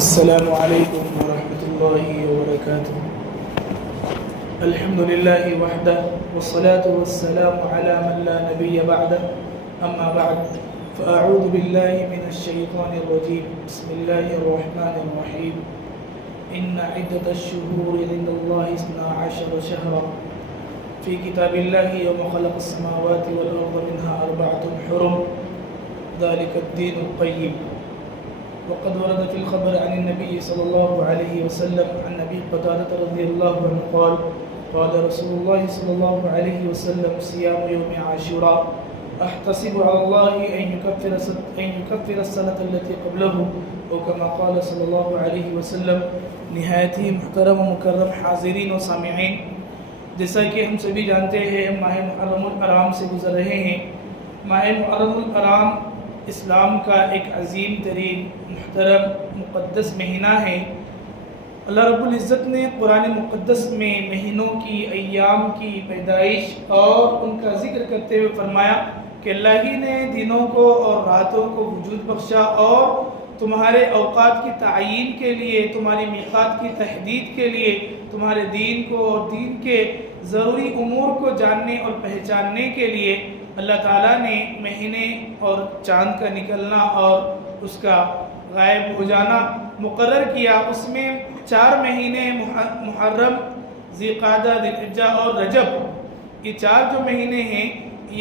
السلام عليكم ورحمة الله وبركاته. الحمد لله وحده والصلاة والسلام على من لا نبي بعده. أما بعد فأعوذ بالله من الشيطان الرجيم. بسم الله الرحمن الرحيم. إن عدة الشهور عند الله 12 شهرا في كتاب الله يوم خلق السماوات والأرض منها 4 حرم ذلك الدين القيم. وقد ورد في الخبر عن النبي صلى الله عليه وسلم عن أبي قتادة رضي الله عنه قال قال رسول الله صلى الله عليه وسلم صيام يوم عاشوراء أحتسب على الله أن يكفر السنة التي قبله أو كما قال صلی اللہ علیہ وسلم. نہایت ہی محترم و مکرم حاضرین و سامعین، جیسا کہ ہم سبھی جانتے ہیں ماہ محرم الحرام سے گزر رہے ہیں. ماہ محرم الحرام اسلام کا ایک عظیم ترین محترم مقدس مہینہ ہے. اللہ رب العزت نے قرآن مقدس میں مہینوں کی، ایام کی پیدائش اور ان کا ذکر کرتے ہوئے فرمایا کہ اللہ ہی نے دنوں کو اور راتوں کو وجود بخشا اور تمہارے اوقات کی تعیین کے لیے، تمہاری میقات کی تحدید کے لیے، تمہارے دین کو اور دین کے ضروری امور کو جاننے اور پہچاننے کے لیے اللہ تعالیٰ نے مہینے اور چاند کا نکلنا اور اس کا غائب ہو جانا مقرر کیا. اس میں 4 مہینے محرم، ذوالقعدہ، ذوالحجہ اور رجب، یہ 4 جو مہینے ہیں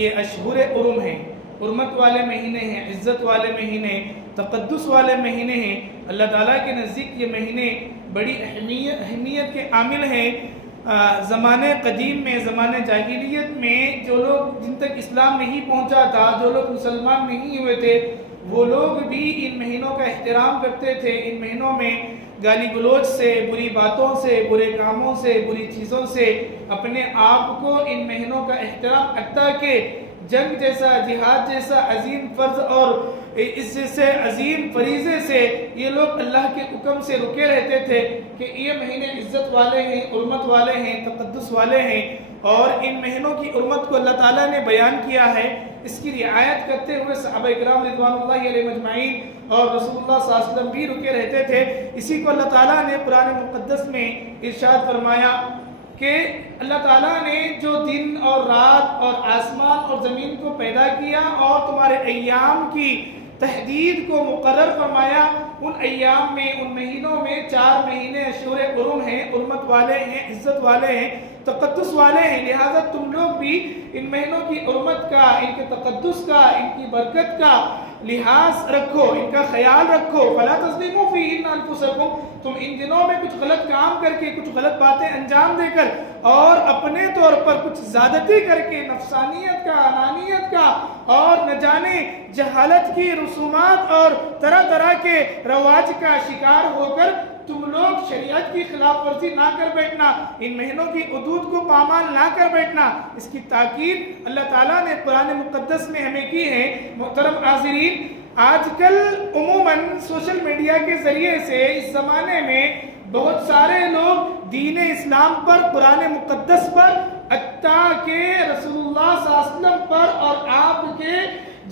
یہ اشہر حرم ہیں، حرمت والے مہینے ہیں، عزت والے مہینے، تقدس والے مہینے ہیں. اللہ تعالیٰ کے نزدیک یہ مہینے بڑی اہمیت کے عامل ہیں. زمانے قدیم میں، زمانے جاہلیت میں جو لوگ، جن تک اسلام نہیں پہنچا تھا، جو لوگ مسلمان نہیں ہوئے تھے، وہ لوگ بھی ان مہینوں کا احترام کرتے تھے. ان مہینوں میں گالی گلوچ سے، بری باتوں سے، برے کاموں سے، بری چیزوں سے اپنے آپ کو ان مہینوں کا احترام، حتیٰ کہ جنگ جیسا، جہاد جیسا عظیم فرض اور اس جیسے عظیم فریضے سے یہ لوگ اللہ کے حکم سے رکے رہتے تھے کہ یہ مہینے عزت والے ہیں، حرمت والے ہیں، تقدس والے ہیں. اور ان مہینوں کی حرمت کو اللہ تعالیٰ نے بیان کیا ہے. اس کی رعایت کرتے ہوئے صحابہ کرام رضوان اللہ علیہ مجمعین اور رسول اللہ صلی اللہ علیہ وسلم بھی رکے رہتے تھے. اسی کو اللہ تعالیٰ نے قرآن مقدس میں ارشاد فرمایا کہ اللہ تعالیٰ نے جو دن اور رات اور آسمان اور زمین کو پیدا کیا اور تمہارے ایام کی تحدید کو مقرر فرمایا، ان ایام میں، ان مہینوں میں 4 مہینے اشہر حرم ہیں، حرمت والے ہیں، عزت والے ہیں، تقدس والے ہیں. لہذا تم لوگ بھی ان مہینوں کی حرمت کا، ان کے تقدس کا، ان کی برکت کا لحاظ رکھو، ان کا خیال رکھو. فَلَا تَظْلِمُوا فِيهِنَّ أَنفُسَكُمْ. تم ان دنوں میں کچھ غلط کام کر کے، کچھ غلط باتیں انجام دے کر اور اپنے طور پر کچھ زیادتی کر کے، نفسانیت کا، انانیت کا اور نہ جانے جہالت کی رسومات اور طرح طرح کے رواج کا شکار ہو کر تم لوگ شریعت کی خلاف ورزی نہ کر بیٹھنا، ان مہینوں کی حدود کو پامال نہ کر بیٹھنا. اس کی تاکید اللہ تعالیٰ نے قرآن مقدس میں ہمیں کی ہے. محترم حاضرین، آج کل عموماً سوشل میڈیا کے ذریعے سے اس زمانے میں بہت سارے لوگ دین اسلام پر، قرآن مقدس پر، حتیٰ کہ رسول اللہ صلی اللہ علیہ وسلم پر اور آپ کے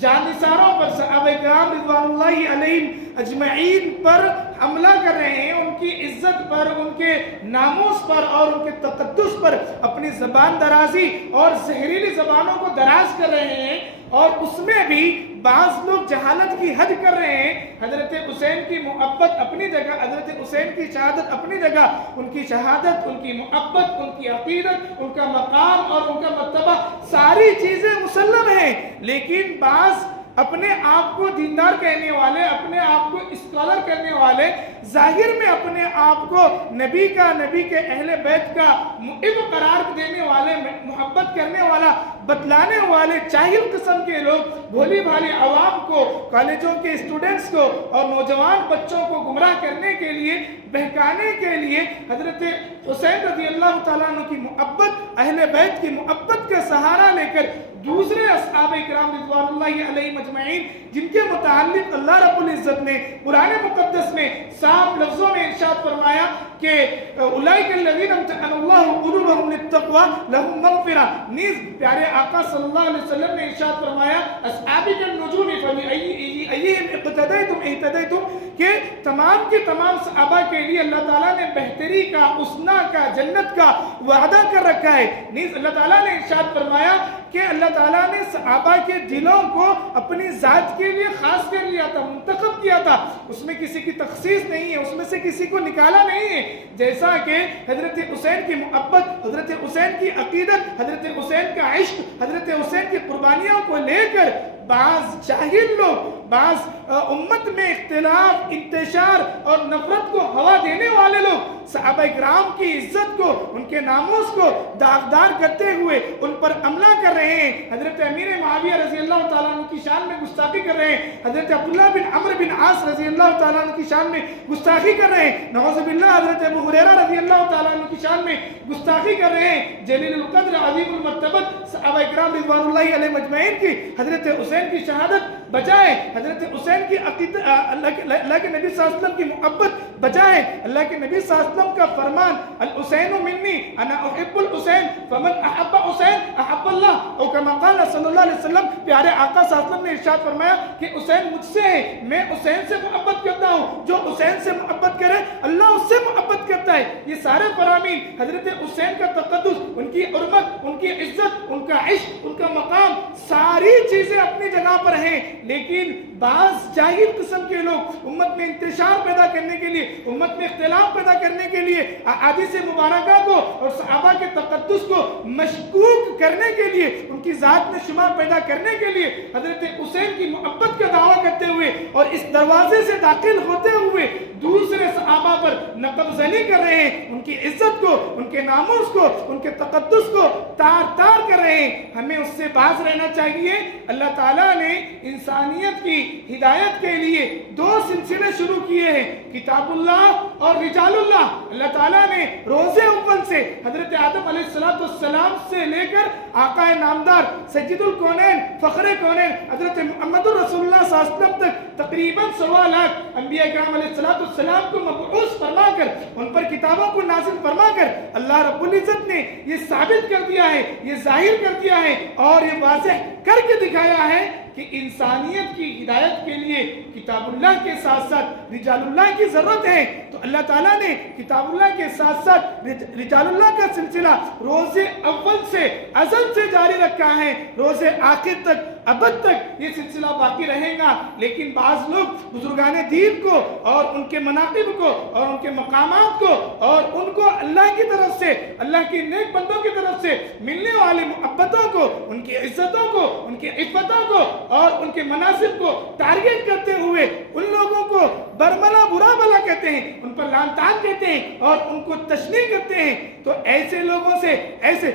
جانثاروں پر، صحابہ کرام رضوان اللہ علیہم اجمعین پر حملہ کر رہے ہیں. ان کی عزت پر، ان کے ناموس پر اور ان کے تقدس پر اپنی زبان درازی اور زہریلی زبانوں کو دراز کر رہے ہیں. اور اس میں بھی بعض لوگ جہالت کی حد کر رہے ہیں. حضرت حسین کی محبت اپنی جگہ، حضرت حسین کی شہادت اپنی جگہ، ان کی شہادت، ان کی محبت، ان کی عقیدت، ان کا مقام اور ان کا مرتبہ، ساری چیزیں مسلم ہیں. لیکن بعض اپنے آپ کو دیندار کہنے والے، اپنے آپ کو اسکالر کہنے والے، ظاہر میں اپنے آپ کو نبی کا، نبی کے اہل بیت کا محب قرار دینے والے، محبت کرنے والا بتلانے والے چاہل قسم کے لوگ بھولی بھالی عوام کو، کالجوں کے اسٹوڈنٹس کو اور نوجوان بچوں کو گمراہ کرنے کے لیے، بہکانے کے لیے حضرت حسین رضی اللہ تعالیٰ عنہ کی محبت، اہل بیت کی محبت کا سہارا لے کر دوسرے اصحاب کرام رضوان اللہ علیہ مجمعین، جن کے متعلق اللہ رب العزت نے قرآن مقدس میں صاف لفظوں میں ارشاد ارشاد فرمایا کہ اولئک الذین امتحن اللہ قلوبہم للتقوی لہم مغفرہ. نیز پیارے آقا صلی اللہ علیہ وسلم نے ارشاد فرمایا اصحابی النجوم فبأیہم اقتدیتم اہتدیتم، کہ تمام کے تمام صحابہ کے لیے اللہ تعالیٰ نے بہتری کا، حسنہ کا، جنت کا وعدہ کر رکھا ہے. نیز اللہ تعالیٰ نے ارشاد فرمایا کہ اللہ تعالیٰ نے صحابہ کے دلوں کو اپنی ذات کے لیے خاص کر لیا تھا، منتخب کیا تھا. اس میں کسی کی تخصیص نہیں ہے، اس میں سے کسی کو نکالا نہیں ہے. جیسا کہ حضرت حسین کی محبت، حضرت حسین کی عقیدت، حضرت حسین کا عشق، حضرت حسین کی قربانیوں کو لے کر بعض جاہل لوگ، بعض امت میں اختلاف، انتشار اور نفرت کو ہوا دینے والے لوگ صحابہ کرام کی عزت کو، ان کے ناموس کو داغدار کرتے ہوئے ان پر حملہ کر رہے ہیں. حضرت امیر معاویہ رضی اللہ تعالیٰ عنہ کی شان میں گستاخی کر رہے ہیں. حضرت عبداللہ بن عمرو بن عاص رضی اللہ تعالیٰ عنہ کی شان میں گستاخی کر رہے ہیں. نعوذ باللہ حضرت ابو ہریرہ رضی اللہ تعالیٰ عنہ کی شان میں گستاخی کر رہے ہیں. جلیل القدر عظیم المرتبت صحابہ کرام رضوان اللہ علیہ مجمعین کی حضرت حسین کی شہادت بجائے، حضرت حسین کی عقیدت، اللہ کے نبی صلی اللہ علیہ وسلم کی محبت بجائے، اللہ کے نبی صلی اللہ علیہ وسلم کا فرمان الحسین منی انا احب الحسین فمن احب حسین احب اللہ، او کما قال صلی اللہ علیہ وسلم. پیارے آقا صلی اللہ علیہ وسلم نے ارشاد فرمایا کہ حسین مجھ سے ہے، میں حسین سے محبت کرتا ہوں. جو حسین سے محبت کرے اللہ اس سے محبت کرتا ہے. یہ سارے فرامین حضرت حسین کا تقدس، ان کی حرمت، ان کی عزت، ان کا عشق، ان کا مقام، ساری چیزیں اپنی جگہ پر ہیں. لیکن بعض جاہل قسم کے لوگ امت میں انتشار پیدا کرنے کے لیے، امت میں اختلاف پیدا کرنے کے لیے، احادیث مبارکہ کو اور صحابہ کے تقدس کو مشکوک کرنے کے لیے، ان کی ذات میں شمار پیدا کرنے کے لیے حضرت حسین کی محبت کا دعویٰ کرتے ہوئے اور اس دروازے سے داخل ہوتے ہوئے دوسرے صحابہ پر نقب زنی کر رہے ہیں. ان کی عزت کو، ان کے ناموس کو، ان کے تقدس کو تار تار کر رہے ہیں. ہمیں اس سے باز رہنا چاہیے. اللہ تعالیٰ نے انسانیت کی ہدایت کے لیے دو سلسلے شروع کیے ہیں، کتاب اللہ اور رجال اللہ. اللہ تعالیٰ نے روز اول سے حضرت آدم علیہ السلام سے لے کر آقا نامدار سید الکونین، فخر کونین حضرت محمد رسول اللہ صلی اللہ علیہ وسلم تک تقریباً 1.25 لاکھ انبیاء کرام علیہ السلام کو مبعوث فرما کر، ان پر کتابوں کو نازل فرما کر اللہ رب العزت نے یہ ثابت کر دیا ہے، یہ ظاہر کر دیا ہے اور یہ واضح کر کے دکھایا ہے کہ انسانیت کی ہدایت کے لیے کتاب اللہ کے ساتھ ساتھ رجال اللہ کی ضرورت ہے. تو اللہ تعالیٰ نے کتاب اللہ کے ساتھ ساتھ رجال اللہ کا سلسلہ روز اول سے ازل سے جاری رکھا ہے، روز آخر تک، ابد تک یہ سلسلہ باقی رہے گا. لیکن بعض لوگ بزرگان دین کو اور ان کے مناقب کو اور ان کے مقامات کو اور ان کو اللہ کی طرف سے، اللہ کی نیک بندوں کی طرف سے ملنے والے محبتوں کو، ان کی عزتوں کو، ان کی عفتوں کو اور ان کے مناصب کو ٹارگٹ کرتے ہوئے ان لوگوں کو برملا برا بلا کہتے ہیں، ان پر لعن طعن کہتے ہیں اور ان کو تشنیع کرتے ہیں. تو ایسے لوگوں سے، ایسے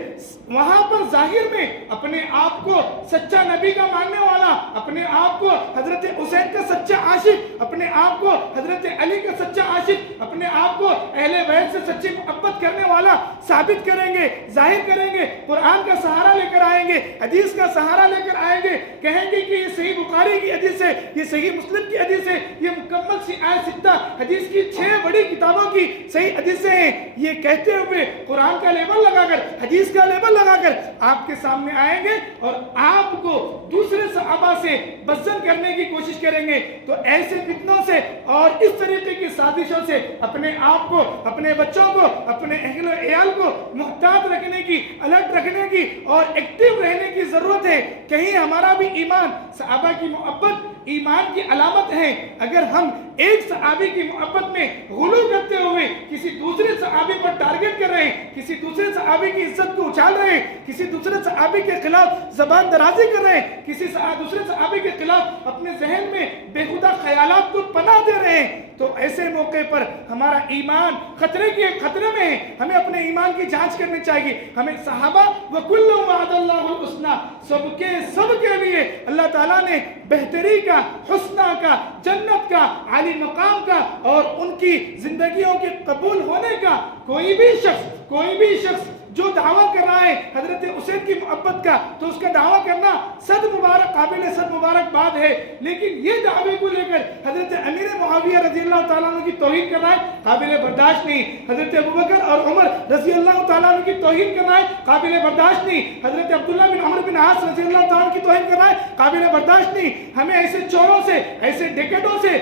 وہاں پر ظاہر میں اپنے آپ کو سچا نبی کا ماننے والا، اپنے آپ کو حضرت حسین کا سچا عاشق، اپنے آپ کو حضرت علی کا سچا عاشق، اپنے آپ کو اہل بیت سے سچی محبت کرنے والا ثابت کریں گے، ظاہر کریں گے، قرآن کا سہارا لے کر آئیں گے، حدیث کا سہارا لے کر آئیں گے، کہیں گے کہ یہ صحیح بخاری کی حدیث ہے، یہ صحیح مسلم کی حدیث ہے، یہ مکمل سی آیت ستہ حدیث کی 6 بڑی کتابوں کی صحیح حدیثیں ہیں. یہ کہتے ہوئے قرآن کا لیبل لگا کر، حدیث کا لیبل لگا کر آپ کے سامنے آئیں گے اور آپ کو دوسرے صحابہ سے بزن کرنے کی کوشش کریں گے. تو ایسے فتنوں سے اور اس طریقے کی سازشوں سے اپنے آپ کو، اپنے بچوں کو، اپنے اہل و عیال کو محتاط رکھنے کی، الرٹ رکھنے کی اور ایکٹیو رہنے کی ضرورت ہے. کہیں ہمارا بھی ایمان، صحابہ کی محبت ایمان کی علامت ہے. اگر ہم ایک صحابی کی محبت میں غلو کرتے ہوئے کسی دوسرے صحابی پر ٹارگٹ کر رہے ہیں، کسی دوسرے صحابی کی عزت کو اچھال رہے ہیں، کسی دوسرے صحابی کے خلاف زبان درازی کر رہے ہیں، کسی دوسرے صحابی کے خلاف اپنے ذہن میں بے خدا خیالات کو پناہ دے رہے ہیں، تو ایسے موقع پر ہمارا ایمان خطرے میں ہے. ہمیں اپنے ایمان کی جانچ کرنی چاہیے. ہمیں صحابہ وَكُلٌّ وَعَدَ اللَّهُ الْحُسْنَى سب کے لیے اللہ تعالیٰ نے بہتری کا، حسنہ کا، جنت کا، عالی مقام کا اور ان کی زندگیوں کے قبول ہونے کا کوئی بھی شخص جو دعویٰ کر رہا ہے حضرت حسین کی محبت کا، تو اس کا دعویٰ کرنا قابل صد مبارکباد ہے، لیکن یہ دعوے کو لے کر حضرت امیر معاویہ رضی اللہ تعالیٰ عنہ کی توہین کر رہا ہے، قابل برداشت نہیں۔ حضرت ابوبکر اور عمر رضی اللہ تعالیٰ عنہ کی توہین کر رہا ہے، قابل برداشت نہیں۔ حضرت عبداللہ بن عمرو بن عاص رضی اللہ تعالیٰ عنہ کی توہین کر رہا ہے، قابل برداشت نہیں۔ ہمیں ایسے چوروں سے، ایسے ڈکیٹوں سے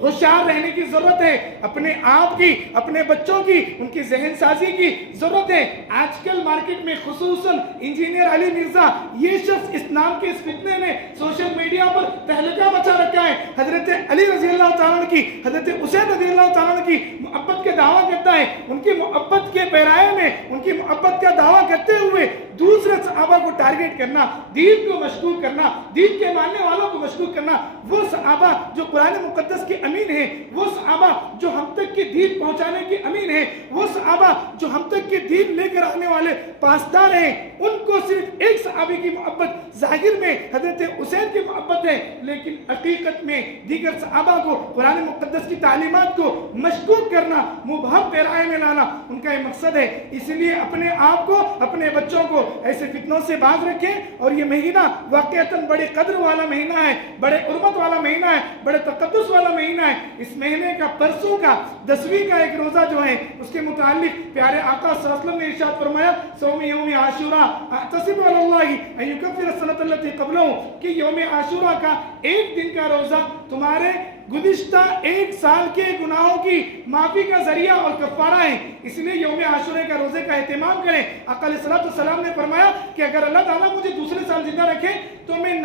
ہوشیار رہنے کی ضرورت ہے، اپنے آپ کی، اپنے بچوں کی، ان کی ذہن سازی کی ضرورت ہے۔ آج کل مارکیٹ میں خصوصاً انجینئر علی مرزا، یہ شخص اس نام کے اس فتنے نے سوشل میڈیا پر تہلکہ مچا رکھا ہے۔ حضرت علی رضی اللہ تعالیٰ عنہ کی، حضرت حسین رضی اللہ تعالیٰ عنہ کی محبت کے دعویٰ کرتا ہے، ان کی محبت کے پیرائے میں ان کی محبت کا دعویٰ کرتے ہوئے دوسرے صحابہ کو ٹارگٹ کرنا، دین کو مشکوک کرنا، دین کے ماننے والوں کو مشکوک کرنا، وہ صحابہ جو قرآن مقدس کے امین ہیں، وہ صحابہ جو ہم تک کے دین پہنچانے کے امین ہیں، وہ صحابہ جو ہم تک کے دین لے کر آنے والے پاسدار ہیں، ان کو صرف ایک صحابی کی محبت ظاہر میں حضرت حسین کی محبت ہے، لیکن حقیقت میں دیگر صحابہ کو قرآن مقدس کی تعلیمات کو مشکوک کرنا، مبہم پیرائے میں لانا ان کا یہ مقصد ہے۔ اس لیے اپنے آپ کو، اپنے بچوں کو ایسے فتنوں سے باز رکھیں، اور یہ مہینہ واقعتاً بڑے قدر والا مہینہ ہے، بڑے حرمت والا مہینہ ہے، بڑے تقدس والا مہینہ ہے۔ اس مہینے کا پرسوں کا 10ویں کا ایک روزہ جو ہے، اس کے متعلق پیارے آقا صلی اللہ علیہ وسلم نے ارشاد فرمایا، صوم یوم عاشوراء احتسب علی اللہ ان یکفر السنۃ التي قبلہ، کہ یوم عاشوراء کا ایک دن کا روزہ تمہارے گزشتہ ایک سال کے گناہوں کی معافی کا ذریعہ اور کفارہ ہے، اس لیے یوم عاشوراء کا روزے کا اہتمام کریں۔ آقا علیہ السلام نے فرمایا کہ اگر اللہ تعالیٰ مجھے دوسرے سال زندہ رکھے تو میں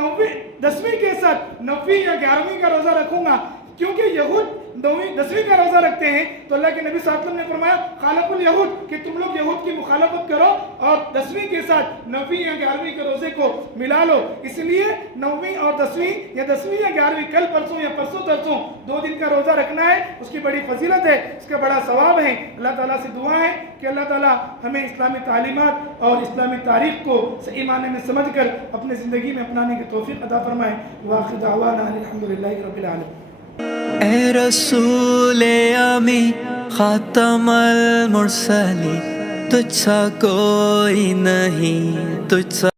10ویں کے ساتھ 9ویں یا 11ویں کا روزہ رکھوں گا، کیونکہ یہود 10ویں کا روزہ رکھتے ہیں، تو اللہ کے نبی صلی اللہ علیہ وسلم نے فرمایا خالف الیہود، کہ تم لوگ یہود کی مخالفت کرو اور 10ویں کے ساتھ 9ویں یا 11ویں کے روزے کو ملا لو۔ اس لیے 9ویں اور 10ویں یا 10ویں یا 11ویں، کل پرسوں یا پرسوں ترسوں 2 دن کا روزہ رکھنا ہے، اس کی بڑی فضیلت ہے، اس کا بڑا ثواب ہے۔ اللہ تعالیٰ سے دعا ہے کہ اللہ تعالیٰ ہمیں اسلامی تعلیمات اور اسلامی تاریخ کو صحیح معنی میں سمجھ کر اپنے زندگی میں اپنانے کی توفیق عطا فرمائے۔ وآخر دعوانا الحمدللہ رب العالمین۔ اے رسول امی خاتم المرسلین، تجھ سا کوئی نہیں، تجھ سا